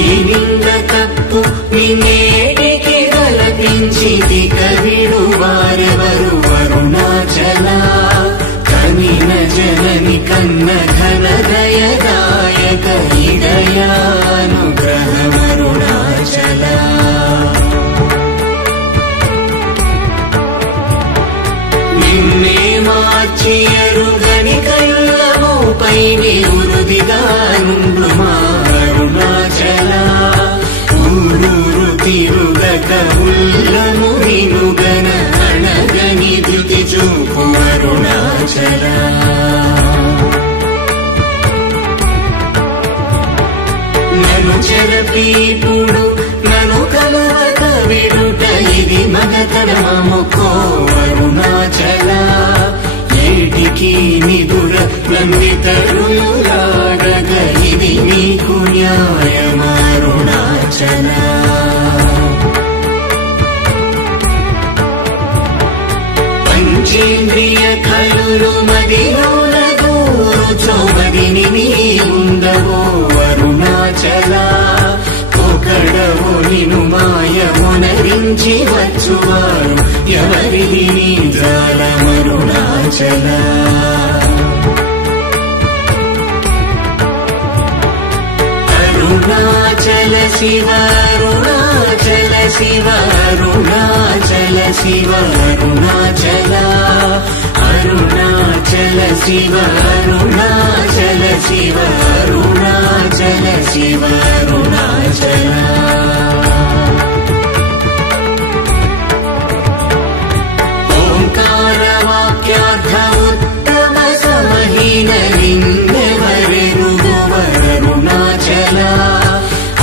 దీనింద తప్పు నిన్నేటికి గలపించితి కవిడు వారెవరు అరుణాచల కనిన జనని కన్న ఘన దయదాయక హృదయానుగ్రహమరుణాచల నిన్నే మార్చి ఎరుగని కళ్ళమోపై నిరుదిగా నుండుమా అరుణాచల ఊరూరు తిరుగక ఉల్లము వినుగన అణగని ధృతి చూపు అరుణాచల నన్ను చెరపీపుడు నన్ను కలవక విడుట ఇది మగతరమముకో అరుణాచల ఏటికి నిదుర నందితరులాడగ ఇది నీకు న్యాయమరుణాచల పంచేంద్రియ కలులు మదిలోన గోరుచోమదిని నీవుండవో అరుణాచల ఒకడవో నిను మాయమునరించి వచ్చువారు ఎవరిది నీ జాలమరుణాచల అరుణాచల శివ అరుణాచల శివ అరుణాచల శివ అరుణాచల అరుణాచల శివ అరుణాచల శివ అరుణాచల శివ అరుణాచల ఓంకార వాక్యార్థ ఉత్తమ సమహీన లింగవరెనుగువరుణాచల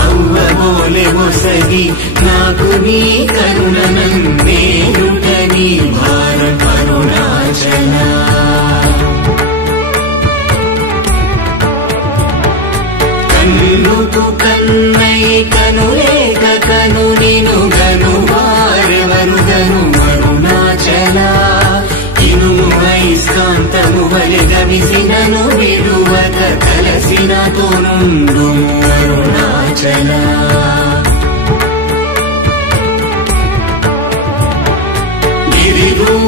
అవ్వబోలె ఒసగి నాకు నీ కరుణనందేరుట నీ భారం అరుణాచల కన్నుకు కన్నై కనులేక కను నిను గను వారెవరు గను అరుణాచల ఇనుము ఐస్కాంతము వలె గమిసినను విడువక కలసినతో నుండు అరుణాచల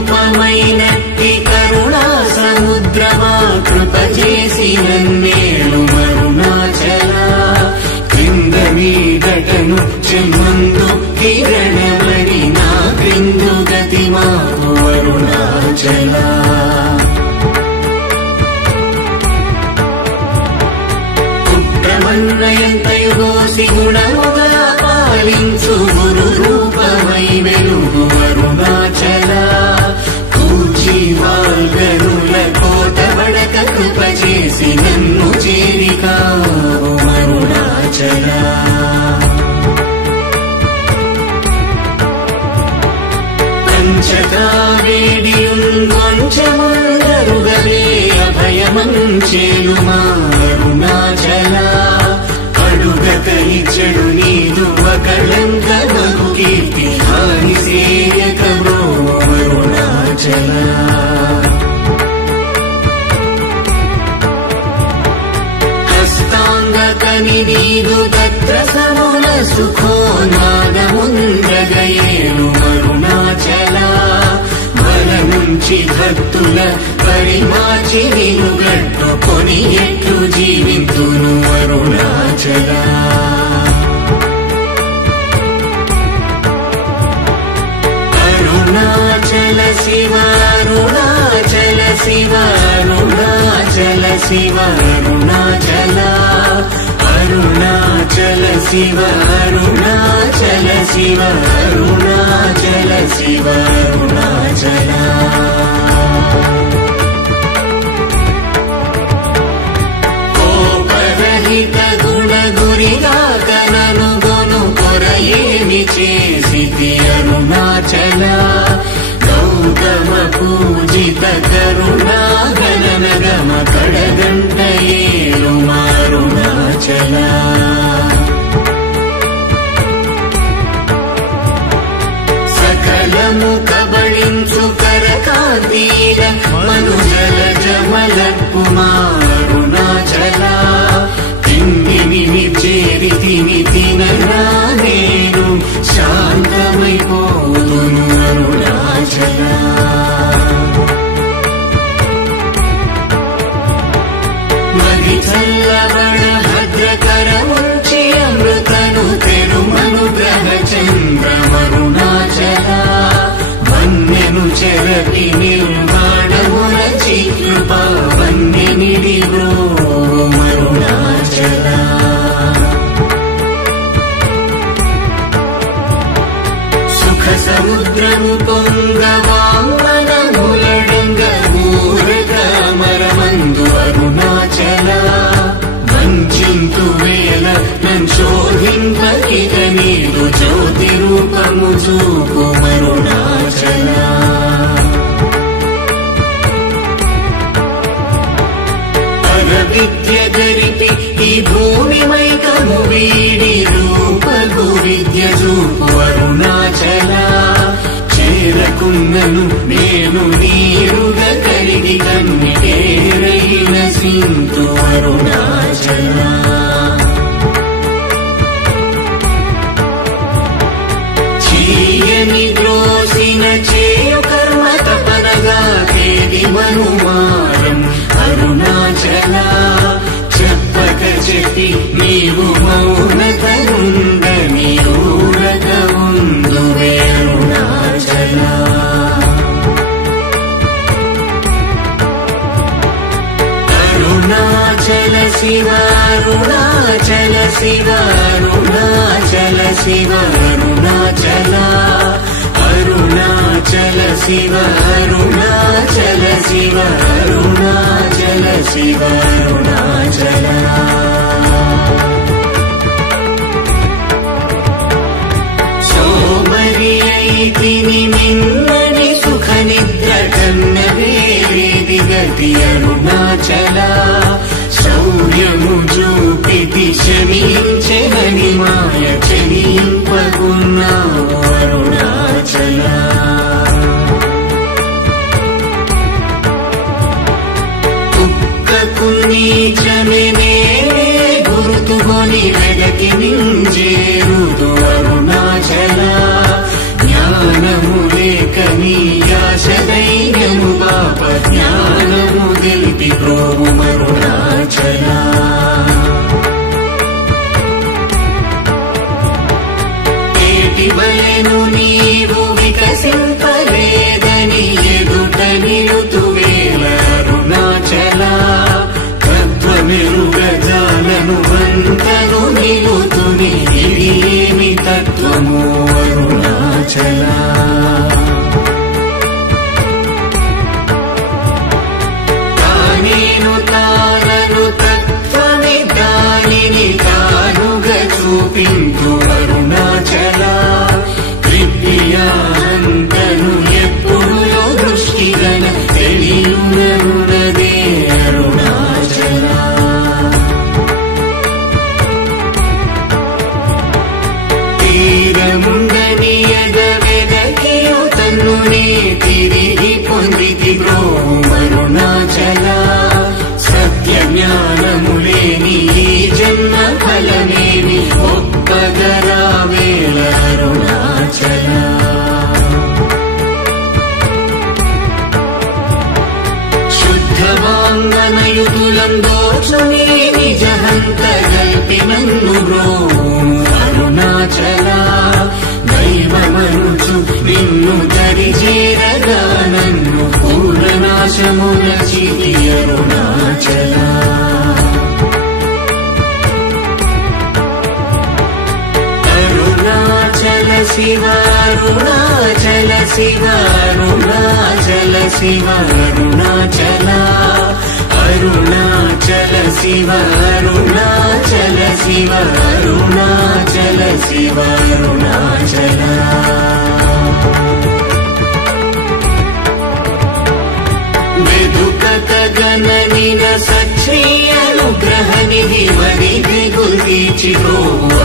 గిరిరూపమైనట్టి కరుణా సముద్రమా కృప చేసి నన్నేలు అరుణాచల క్రింద మీదటను చెమ్మందు కిరణమణి నా క్రిందు గతి మాకు అరుణాచల కుట్రమన్నయంతయుగోసి గుణముగా పాలించు గురు రూపమై వెలుగు అరుణాచల కూచి వాల్గరుల కోట బడక కృప చేసి నన్ను చేరికావు అరుణాచల పంచకావేడియుంగొంచెముందరుగవే అభయమంచేలుమా అరుణాచల అడుగక ఇచ్చడు నీదు అకళంకమగు కీర్తి హాని సేయకమో అరుణాచల హస్తాంగకని నీదు తత్ర సమున సుఖో నాదముందగయేను అరుణాచల బల నుంచి భక్తుల పరిమాచి నిను గట్టుకొని ఎట్లు జీవింతును అరుణాచల అరుణాచల శివ అరుణాచల శివ అరుణాచల శివ అరుణాచల అరుణాచల శివ అరుణాచల శివ అరుణాచల శివ అరుణాచల కోపరహిత గుణ గురిగా కనను గొను కొరయేమి చేసితి అరుణాచల గౌతమ పూజిత కరుణా గణనగమ కడగంట ఏలు అరుణాచల సకలము కబడి మైకము వీడి రూపకు విద్య చూపు అరుణాచల చేరకున్నను నేను నీరుగా కలిగి కన్నిటేరైన సింతు అరుణాచల చీయని ద్రోసిన చేయు కర్మ తపనగా తేది మనుమారం అరుణాచల చెప్పక చెప్పి నీవు మౌనత ఉందని ఊరక ఉందువే అరుణాచల అరుణాచల శివ అరుణాచల శివ అరుణాచల శివ అరుణాచల అరుణాచల శివ అరుణాచల శివ అరుణాచల శివ అరుణాచల సోమరి అయితిని నిన్నని సుఖ నిద్ర కన్న వేరేది గతి అరుణాచల శౌర్యము చూపితి శమించెనని మాయ చెలింపకున్నావు అరుణాచల కుక్కకు నీచమెనే గుర్తుకొని వెదకి నింజేరుదు అరుణాచల జ్ఞానము లేక నీ ఆశ ధైర్యము పాప జ్ఞానము తెలిపి ప్రోము అరుణాచల వలెను నీవు వికసింపలేదని ఎదుట నిలుతువేల అరుణాచల తత్వమెరుగజాలను వంతను నిలుతుని ఇది ఏమి తత్వము అరుణాచల తానేను తానను తత్వమే దానిని తానుగా చూపించు అరుణాచల అంతను ఎప్పుడులో దృష్టిగన తెలియునదే అరుణాచల తీరముందని ఎదవెదకియు తన్నునే తిరిగి పొందితి బ్రోము అరుణాచల సత్య జ్ఞానము లేని ఈ జన్మ ఫలమేమి ఒప్పగరావేల అరుణాచల శుద్ధవాంగనయుతులం దోచుని నిజహంత గల్పినన్ను బ్రోము అరుణాచల దైవమనుచు నిన్ను దరిచేరగా నన్ను పూర్ణనాశమున చితి అరుణాచల అరుణాచల శివ అరుణాచల శివ అరుణాచల శివ అరుణాచల అరుణాచల శివ అరుణాచల శివ అరుణాచల శివ అరుణాచల వెదుకత గణనిన సచ్ఛ్రీయ అనుగ్రహ నిధి వరిది గుల్దీచి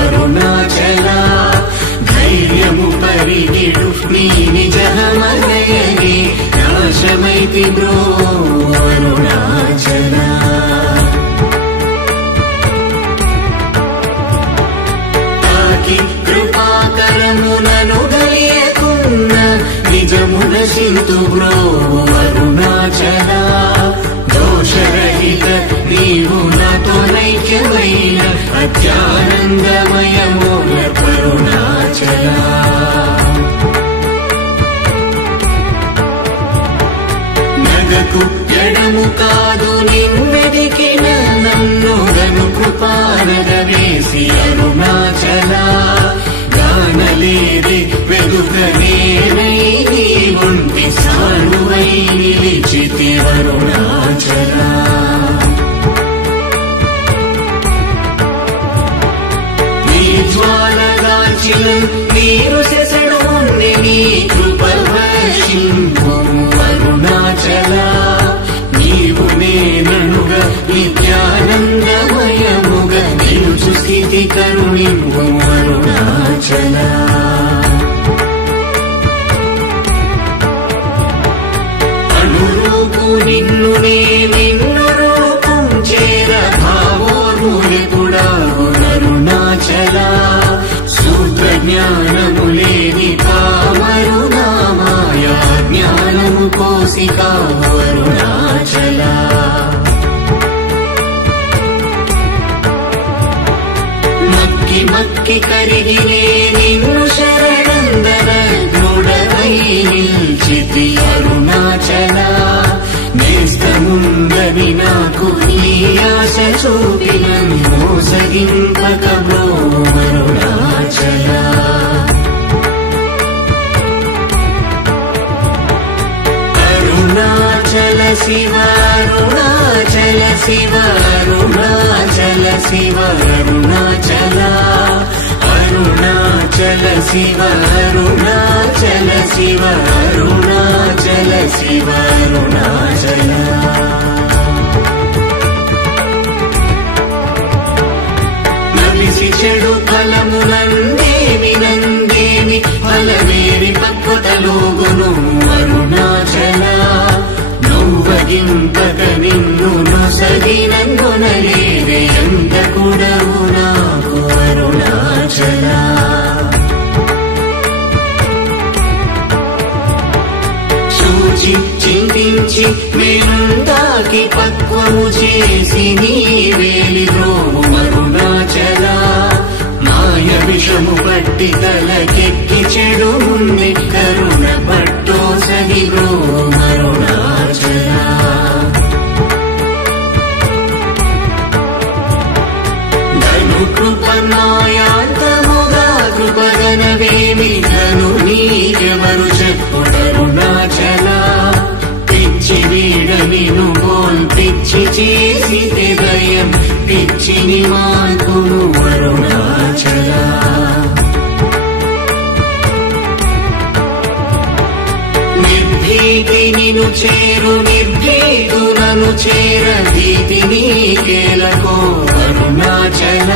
అరుణాచల ధైర్యము పరిగిడు నీ నిజమగయని నాశమైతి బ్రో అరుణాచల తాకి కృపాకరమునను గలియకున్న నిజమున సింతు బ్రో అరుణాచల దోషరహిత నీవు నాతో నైక్యమైన అత్యానందమయమూల కరుణాచల నగకు ఎడము కాదు నిన్నెదికిన నన్ను గను కృపానగ వేసి అరుణాచల గానలేది వెదుకనేనై నీ ఒంటి సానువై నిలిచితి అరుణాచల నీ జ్వాలగాంచిన నీరు శశడు నీ కృప వర్షింపు అరుణాచల నీవు నేననుగా నిత్యానందమయముగా నిలుచు స్థితి కరుణింపు అరుణాచల అనురూపు నిన్ను నిన్ను రూపం చేర భావోర్ములెపుడాగు అరుణాచల సూత్ర జ్ఞానము లేని కామరుణామాయ జ్ఞానము కోసికావు అరుణాచల మక్కి కరిగినే నిన్ను శరణందర దృఢమై నిల్చితి అరుణాచల నేస్తముందని నాకు నీ ఆశ చూపిన మోసగింపక అరుణాచల అరుణాచల శివ అరుణాచల శివ అరుణాచల శివ అరుణాచల అరుణాచల శివ అరుణాచల శివ అరుణాచల శివ అరుణాచల నలిసి చెడు ఫలమునందేమి నందేమి ఫలమేరి పక్వతలోగును అరుణాచల నువ్వగింపక నిన్ను నొసగినందునలేదే ఎంత కూడవు నాకు అరుణాచల చూచి చింతించి మెందాకి పక్వము చేసి నీ వేలి రోము అరుణాచల మాయ విషము పట్టి తలకెక్కి చెడు ఉంది కరుణ పట్టో సగి రోము అరుణాచల ధను కృపన్నాయాంతముగా కృపగనవేమి ధను నీకెవరు చెప్పుడరుణాచల పిచ్చి వీడనిను పిచ్చి చేసి హృదయం పిచ్చిని మాల్పును అరుణాచల నిర్భీతి నిను చేరు నిర్భీతు నను చేర భీతి నీకేలకో అరుణాచల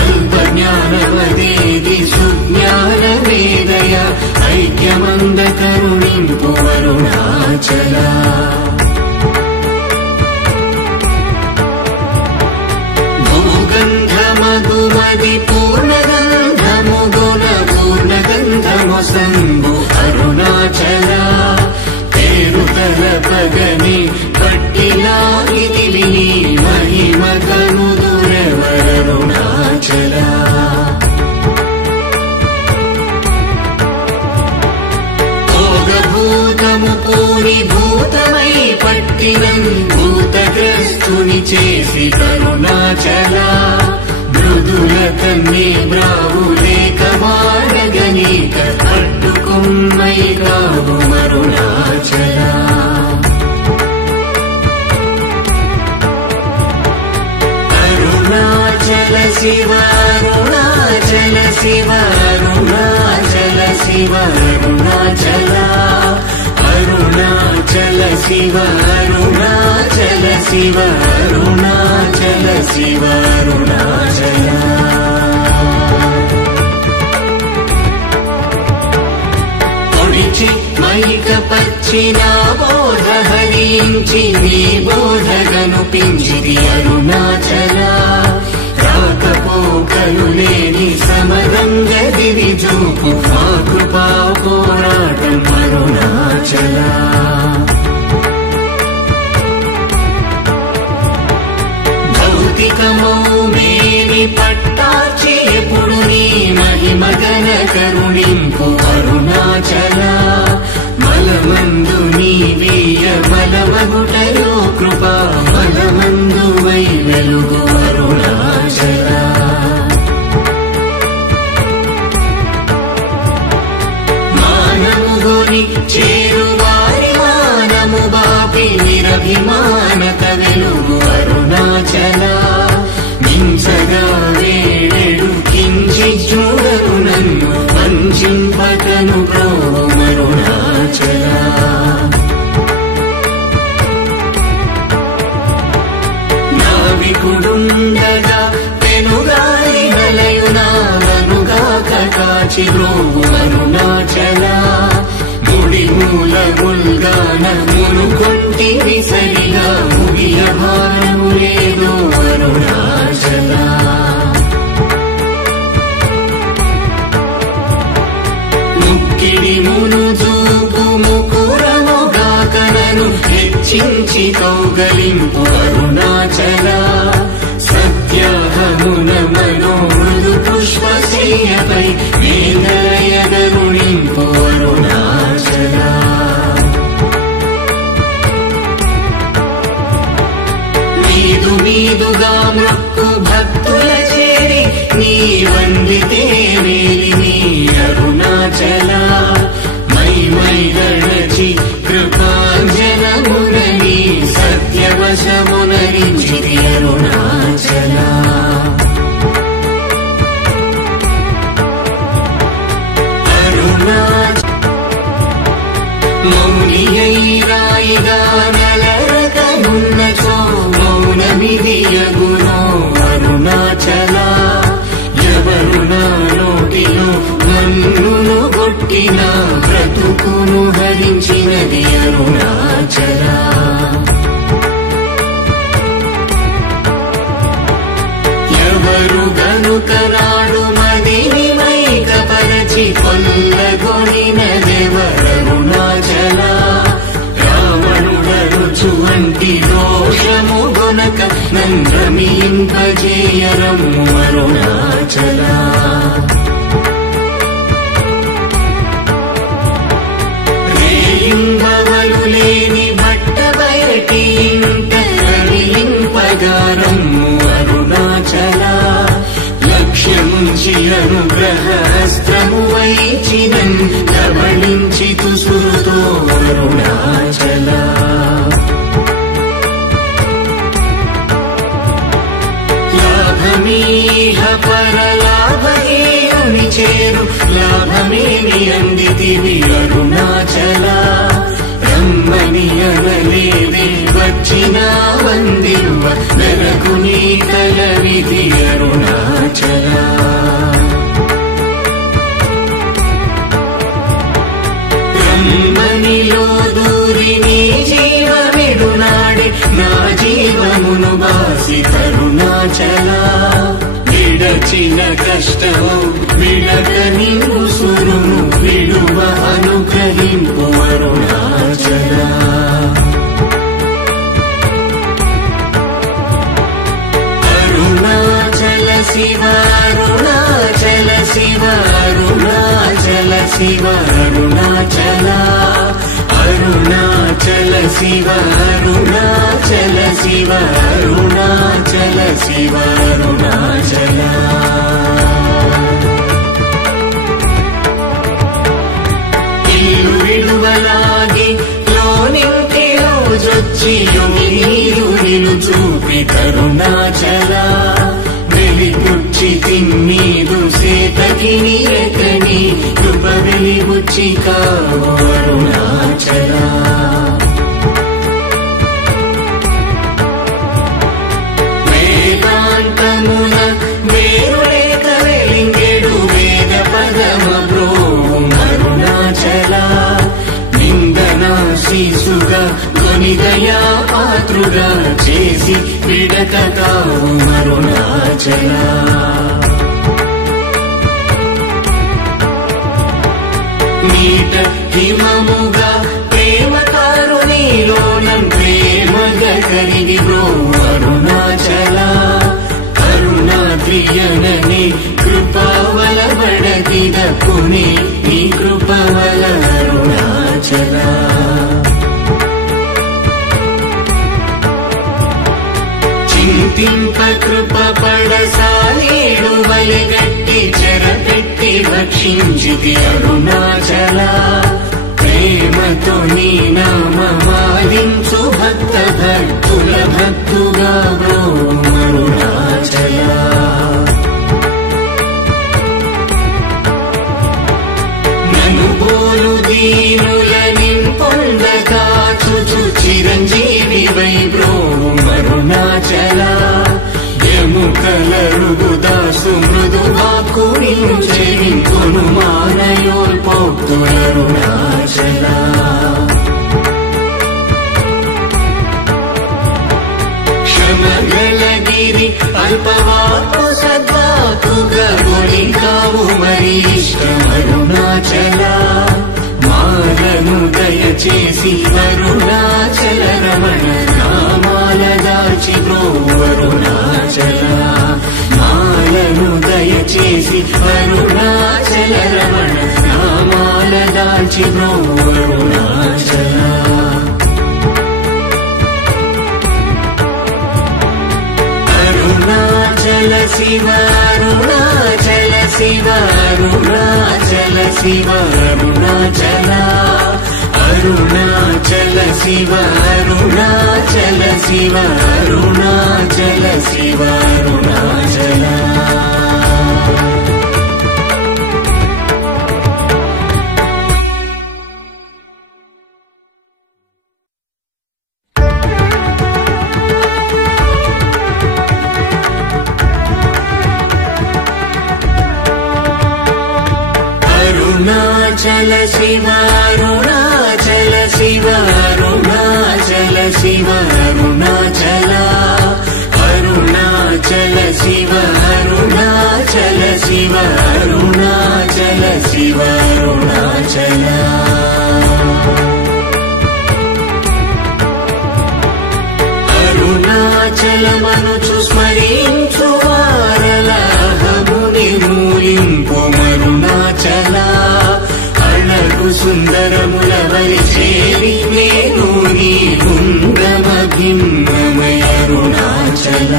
అల్ప జ్ఞానవదేది సుజ్ఞానవేదయ ఐక్యమంద కరుణింపు అరుణాచల భూగంధమగుమది పూర్ణగంధము గుణ పూర్ణగంధము సంభు అరుణాచల పేరు తలపగని పట్టిలాగిని విని మహిమ కనుదురెవరరుణాచల భోగభూతము పూని భూతమై పట్టినం భూతగ్రస్తుని చేసి కరుణాచల మృదుల కన్నే బ్రావులేక వాడగనీక పట్టుకుమ్మై కావు అరుణాచల అరుణాచల శివ అరుణాచల శివ అరుణాచల శివ అరుణాచల అరుణాచల శివ అరుణాచల శివ అరుణాచల శివ అరుణాచల పొడిచి మైక పచ్చి నా బోధ హరించి నీ బోధగను పించిది అరుణాచల రాకపోకలు లేని సమరంగ దివి చూపు మా కృపా పోరాటం అరుణాచల భౌతికమౌ మేని పట్టాచి ఎప్పుడు నీ మహిమగన కరుణింపు అరుణాచల మలమందు నీ వీయ మలమగుటలో కృపా మలమందు వై వెలుగు అరుణాచల మానముగోని చేరువారి మానము బాపి నిరభిమానక వెలుగు అరుణాచల మించగా వేడెడు కించి చూడరు నన్ను వంచింపకను అరుణాచల నావికుడుండగా పెనుగాలి కాచి బ్రోవు అరుణాచల ముడి మూల ముల్గానమును కొంటి విసరిగా ముగియ భారము లేదు అరుణాచల ముక్కిడి మును చూపు ముకురముగా కలను హెచ్చించి కౌగలింపు అరుణాచల సత్యాహమున మనోమృదు పుష్పశయ్యపై వేదయగరుణింపు అరుణాచల మీదు మీదుగా మృక్కు భక్తుల చేరి నీ వందితే వేలిని అరుణాచల మై మై గణచి కృపాంజనమునని సత్యవశమునరించితి అరుణాచల మౌనియైరాయిగా నలరకనున్నచో మౌనమిదియగునో అరుణాచల ఎవరు నా నోటిలో మన్నును కొట్టిన బ్రతుకును హరించినది అరుణాచల ఎవరు గనుకరాడు మదిని మైకపరచి కొల్లగొనినదెవరరుణాచల రావణుడరుచు వంటి దోషము గొనక నంద్రమింపజేయరము అరుణాచల రేయింబవలు లేని బట్ట బయటి ఇంట రవిలింపగారము అరుణాచల లక్ష్యముంచి అనుగ్రహస్త్రము వైచినన్ కబళించి తుసురుతో అరుణాచల లాభమీహ పరలాభహేయుని చేరు లాభమేమి అందితివి అరుణాచల రమ్మని అనలేదే వచ్చిన వందిరువ నెలకు నీ తల విధి అరుణాచల రమ్మనిలో దూరి నీ జీవమిడునాడే నా జీవమును బాసి కరుణాచల విడచిన కష్టము విడక నీవు సురును విడువ అనుగ్రహింపు అరుణాచల అరుణాచల శివ అరుణాచల శివ అరుణాచల శివ అరుణాచల అరుణాచల శివ అరుణాచల శివ అరుణాచల శివ అరుణాచల ఇల్లు విడువలాగి లోనింటి రోజొచ్చి నీరు నిలు చూపి కరుణాచల వెలిపుచ్చి తిన్నీదు సేతకిని ఎకని కృప వెలిబుచ్చి కావు అరుణాచల వేదాంతమున వేరులేక వెలింగెడు వేద పదమ బ్రోం అరుణాచల నిందనా శీసుగా కొనిదయా పాత్రుగా చేసి విడక కావు అరుణాచల నీట హిమముగా ప్రేమ కారుణిలోనం ప్రేమగా కరిగి బ్రో అరుణాచల కరుణాద్రియనని కృపావల బడగిద పుని నీ కృపవల అరుణాచల చింతింప కృప పడసాలేడు వలెగట్టి చెరపెట్టి భక్షించితి అరుణాచల ప్రేమతో నీ నామమాలించు భక్త భక్తుల భక్తుగా బ్రో అరుణాచల నన్ను పోలు దీనుల నింపొందగా చుచు చిరంజీవి వై బ్రో అరుణాచల ఎముకల రుగుదాసు మృదు వాకు నిన్ను చేయింకొను మా మారుగా గొలికావు మరి ఇష్టమరుణాచల మాలను దయచేసి అరుణాచల రమణ నామాల దాచి అరుణాచల మాలను దయచేసి అరుణాచల రమణ నామాల దాచి అరుణాచల అరుణాచల శివ అరుణాచల శివ అరుణాచల శివ అరుణాచల అరుణాచల శివ అరుణాచల శివ అరుణాచల శివ అరుణాచల అరుణాచల శివ అరుణాచల శివ అరుణాచల శివ అరుణాచల అరుణాచల శివ అరుణాచల శివ అరుణాచల శివ అరుణాచల అరుణాచలమనుచు స్మరించు వారలహముని మూలింపు మరుణాచల అళగు సుందరముల వలి చేరి నేను నీ గుండమ భిన్నమయ అరుణాచల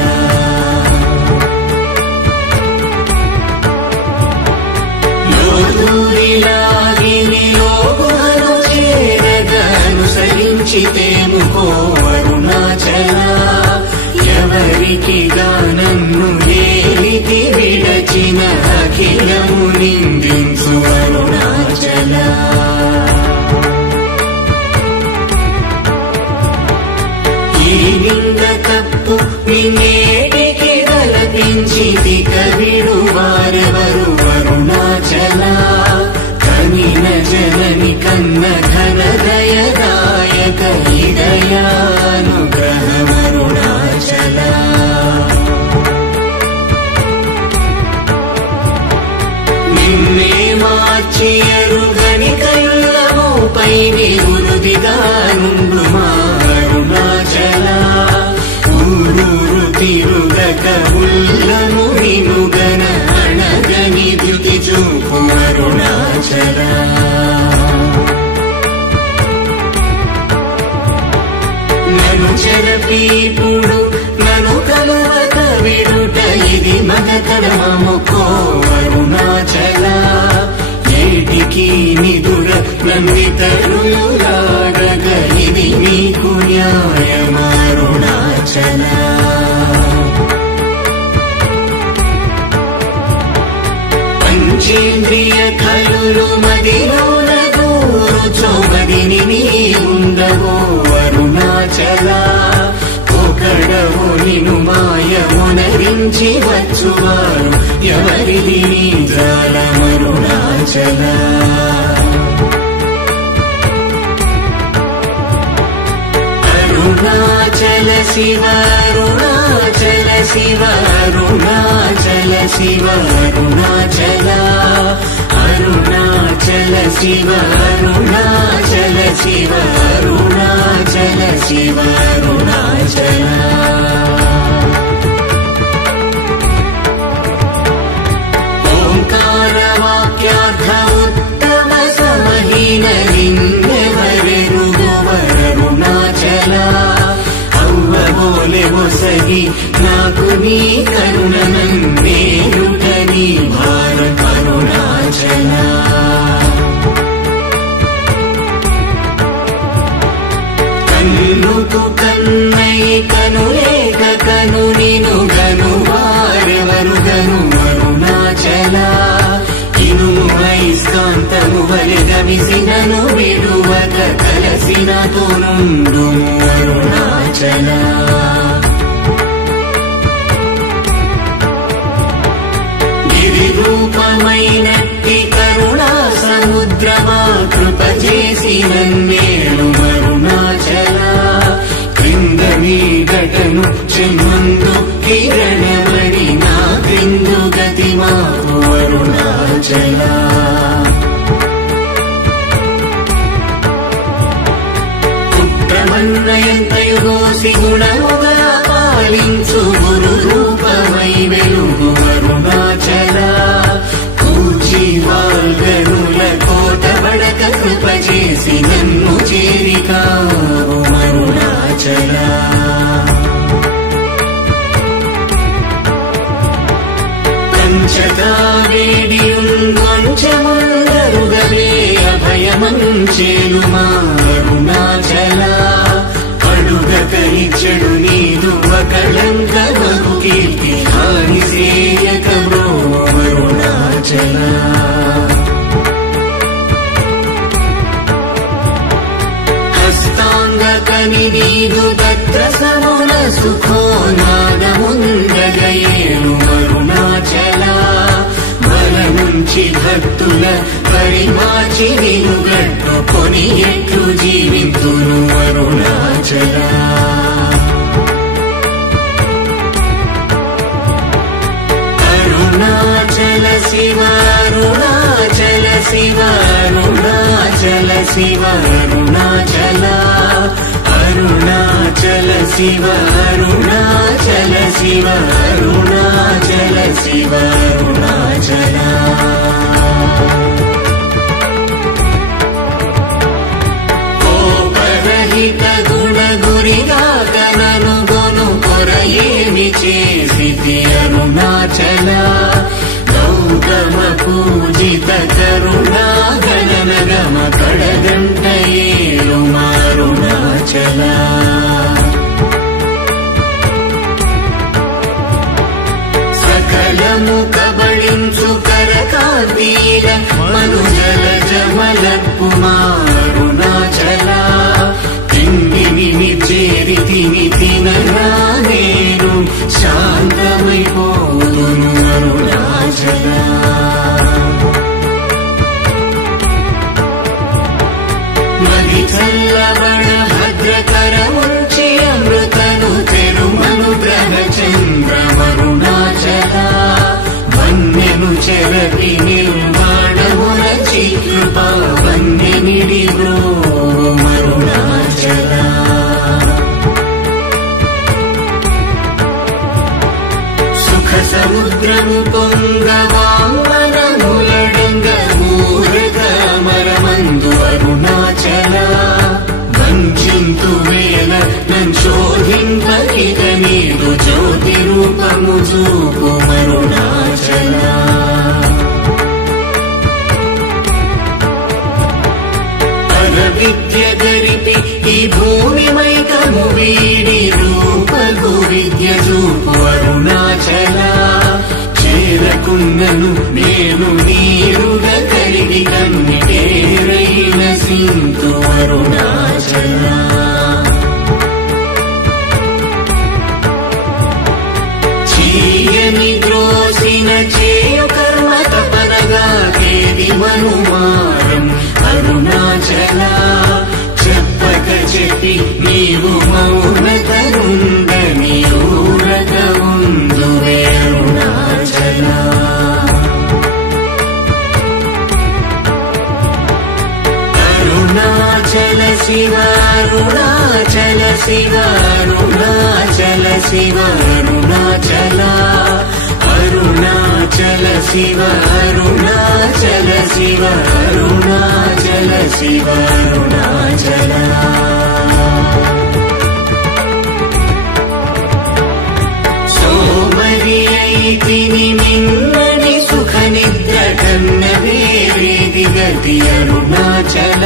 లోదూరిలాగిని లోగుహను చేరగనుసరించితేముకో అరుణాచల ఎవరికి గానన్ను ఏలితి విడచిన అఖిలము నిందించు అరుణాచల ఈ నింద తప్పు నిన్నేటికి దలపించితి కవిడు వారెవరు అరుణాచల కనిన జనని కన్న ఘన దయదాయక హృదయానుగ్రహమరుణాచల నిన్నే మార్చి ఎరుగని కళ్ళముపై నిరుదిగా నుండు మా అరుణాచల ఊరూరు తిరుగక ఉల్లము నినుగన అణగని ద్యుతి చూపు అరుణాచల నను చెరపీపుడు నను కలువక విడుట ఇది మగతరమముకో అరుణాచల ఏటికి నిదుర నందితరులాగగ ఇది నీకు న్యాయమరుణాచల పంచేంద్రియ కలులు మదిలోన గూరుచోమదిని నీ ఉండవో అరుణాచల ఒకడవు నిను మాయమునరించి వచ్చువారు ఎవరిది నీ జాలమరుణాచల అరుణాచల శివ అరుణాచల శివ అరుణాచల శివ అరుణాచల అరుణాచల శివ అరుణాచల శివ అరుణాచల శివ అరుణాచల ఓంకార వాక్యార్థ ఉత్తమ సమహీన నిన్నెవరెరుగవరుణాచల అవ్వబోలె ఒసగి నాకు నీ కరుణనన్నేరుట నీ భారత అరుణాచల కన్నుకు కన్నై కనులేక కను నిను గను వారెవరు గను అరుణాచల ఇనుము ఐస్కాంతము వలె గమిసినను విడువక కలసినతో నుండు అరుణాచల గిరి రూపమైనట్టి కరుణా సముద్రమా కృప చేసి నన్నేలు అరుణాచల క్రింద మీగటను చెమ్మందు కిరణమణి నా క్రిందు గతిమా అంచతా వేడియుంగొంచెముందరుగవే అభయమంచేలుమా అరుణాచల అడుగక ఇచ్చడు నీదు అకళంకమగు కీర్తి హాని సేయక అరుణాచల హస్తాంగకని నీదు తత్ర సమున సుఖో నాదముందగయేను అరుణాచల బల నుంచి భక్తుల పరిమాచి నిలుగట్టుకొని ఎట్లు జీవితును అరుణాచల అరుణాచల శివ అరుణాచల శివ అరుణాచల శివ అరుణాచల అరుణాచల శివ అరుణాచల శివ అరుణాచల శివ అరుణాచల కోపరహిత గుణ గురిగాక నను గొను కొరయేమి చేసితి అరుణాచల గౌతమ పూజిత కరుణా గణనగమ కడగంటయేలు అరుణాచల సకలము కబళించు కరకాంతీల మనుజల జమలపు అరుణాచల తిండిని చేరితిని తినరా నేను శాంతమైపోదును అరుణాచల మది చల్లబడ భద్రకరముంచి అమృతను తెరుమను గ్రహచంద్రమరుణాచల వన్యను చెరపి నిర్మాణమురచి కృపా వన్యనిడి అరుణాచల సుఖ సముద్రము పొంగవామనములడంగ మూరకమరమందు అరుణాచల వంచింతు వేల నంశోధింపకిత నీదు జ్యోతి రూపము చూపు అరుణాచల విద్య గరిపి ఈ భూమి మైకము వీడి రూపగు విద్య చూపు అరుణాచల చేరకున్నను నేను నీరుగ కలిగి కన్నిటేరైన సింతు అరుణాచల చీయని ద్రోసిన చేయు కర్మ తపనగా కేది మనుమారం అరుణాచల చెప్పక చెప్పి నీవు మౌనతనుందని ఊరక ఉందువే అరుణాచల అరుణాచల శివ అరుణాచల శివ అరుణాచల శివ అరుణాచల అరుణాచల శివ అరుణాచల శివ అరుణాచల శివ అరుణాచల సోమరి అయితిని నిన్నని సుఖ నిద్ర కన్న వేరేది గతి అరుణాచల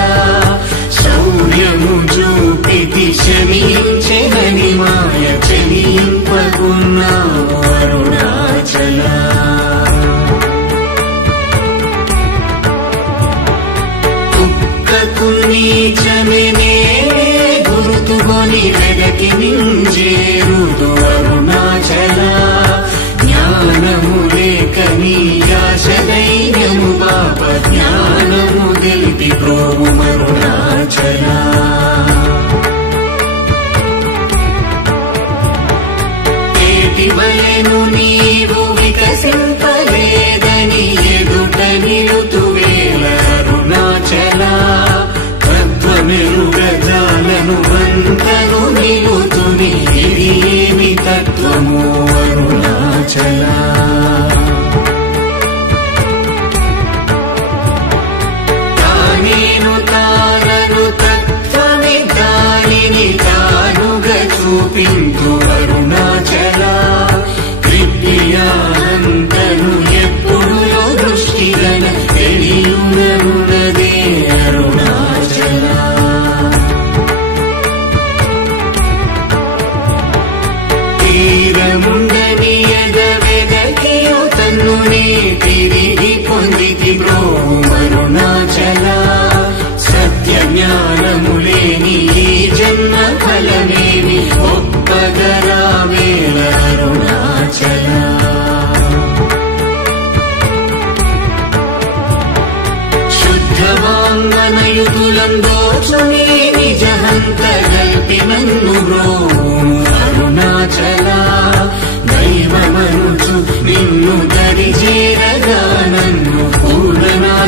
శౌర్యము చూపితి శమించెనని మాయ చెలింపకున్నావు అరుణాచల కుక్కకు నీచమే గుర్తుకొని వెదకి నింజేరుదు అరుణాచల జ్ఞానము లేక నీ ఆశ ధైర్యము పాప జ్ఞానము తెలిపి ప్రోము అరుణాచల వలెను నీవు వికసింపలేదని ఎదుట నిలుతువేల అరుణాచల తత్వమెరుగజాలను వంతను నిలుతుని ఇది ఏమి తత్వము అరుణాచల తానేను తానను తత్వమి దానిని తానుగా చూపింతు అరుణాచల కృప్యానంతను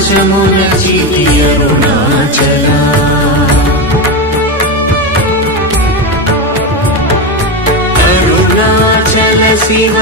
ఆకాశమున చితి అరుణాచల అరుణాచల శివ